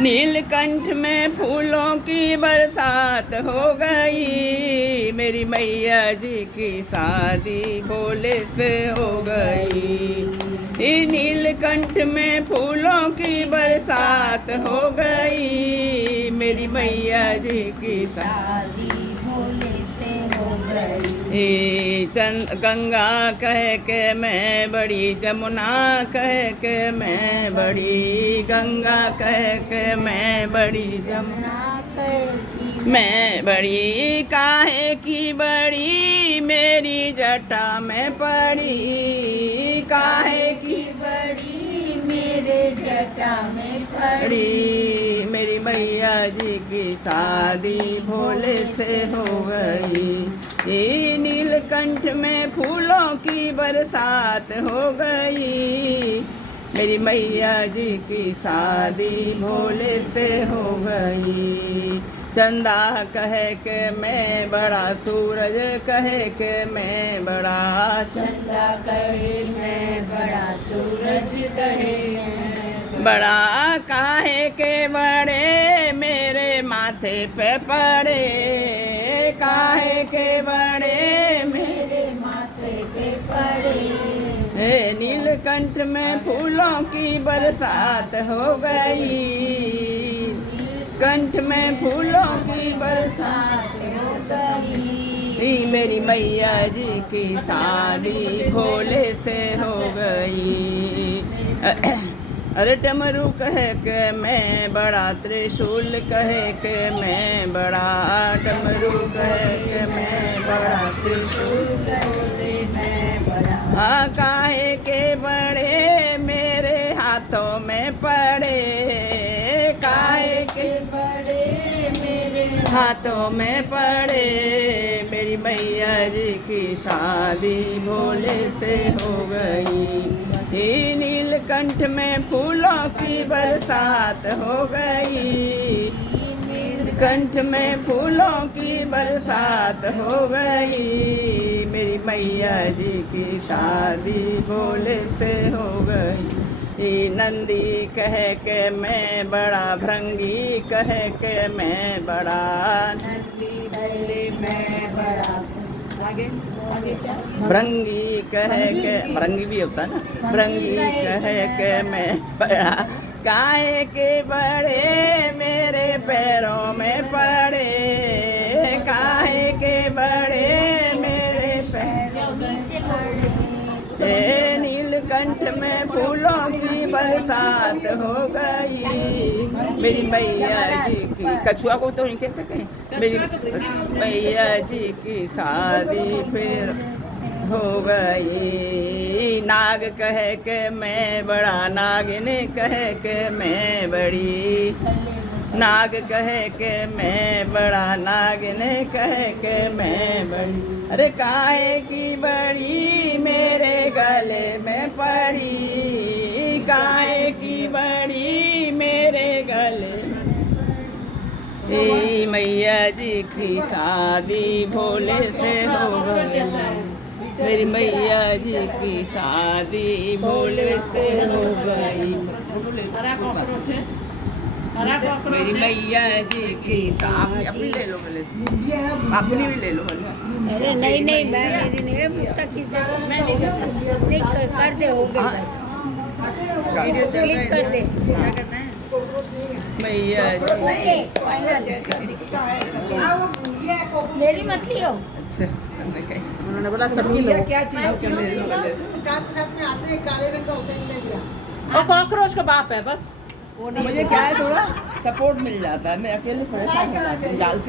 नीलकंठ में फूलों की बरसात हो गई, मेरी मैया जी की शादी भोले से हो गई। नीलकंठ में फूलों की बरसात हो गई, मेरी मैया जी की शादी भोले से हो गई। गंगा कह के मैं बड़ी, जमुना कह के मैं बड़ी, गंगा कह के मैं बड़ी, जमुना कह मैं बड़ी, काहे की बड़ी मेरी जटा में पड़ी, काहे की बड़ी मेरे जटा में पड़ी, मेरी मैया जी की शादी भोले से हो गई। नीलकंठ में फूलों की बरसात हो गई, मेरी मैया जी की शादी भोले से हो गई। चंदा कहे के मैं बड़ा, सूरज कहे के मैं बड़ा, चंदा कहे मैं बड़ा, सूरज कहे मैं बड़ा, काहे के बड़े मेरे माथे पे पड़े, काहे के बड़े मेरे माथे पे पड़े। नीलकंठ में फूलों की बरसात हो गई, कंठ में फूलों की बरसात हो गई, मेरी मैया जी की शादी भोले से हो गई। अरे डमरू कहे के मैं बड़ा, त्रिशूल कहे के मैं बड़ा, डमरू कहे के मैं बड़ा, त्रिशूल बोले मैं बड़ा। काहे के बड़े मेरे हाथों में पड़े, काहे के बड़े मेरे हाथों में पड़े, मेरी मैया जी की शादी भोले से हो गई। नीलकंठ में फूलों की बरसात हो गई, कंठ में फूलों की बरसात हो गई, मेरी मैया जी की शादी भोले से हो गई। नंदी कह के मैं बड़ा, भृंगी कह के मैं बड़ा, नंदी बोले मैं बड़ा। आगे आगे क्या? भृंगी कह के, भृंगी भी होता है ना, भृंगी कह के मैं बड़ा, काहे के बड़े मेरे पैरों में पड़े, काहे के बड़े मेरे पैरों में पड़े। नीलकंठ में फूलों की बरसात हो गई, मेरी मैया जी की, कछुआ को तो नहीं कहते कहीं, मेरी मैया जी की शादी फिर हो गई। नाग कहे के मैं बड़ा, नागिन कहे के मैं बड़ी, नाग कहे के मैं बड़ा, नागिन कहे के मैं बड़ी, अरे काहे की बड़ी मेरे गले में पड़ी, काहे की बड़ी मेरे गले। मैया जी की शादी भोले से हो गई, मेरी मैया जी की शादी भोले से हो गई। मेरी मैया जी की शादी, अपनी ले लो, अपनी भी ले लो। अरे नहीं नहीं, मैं मेरी नहीं है, मुझे की मैं नहीं कर दे, हो गई क्लिक कर दे। क्या करना है? मैया जी ओके फाइनल। मेरी मत लियो। अच्छा, उन्होंने बोला सब्जी लो। क्या चीज साथ में आते हैं, काले रंग का होता है, और कॉकरोच का बाप है बस। मुझे क्या है, थोड़ा सपोर्ट मिल जाता है, मैं अकेले परेशान हो जाती हूँ, डालती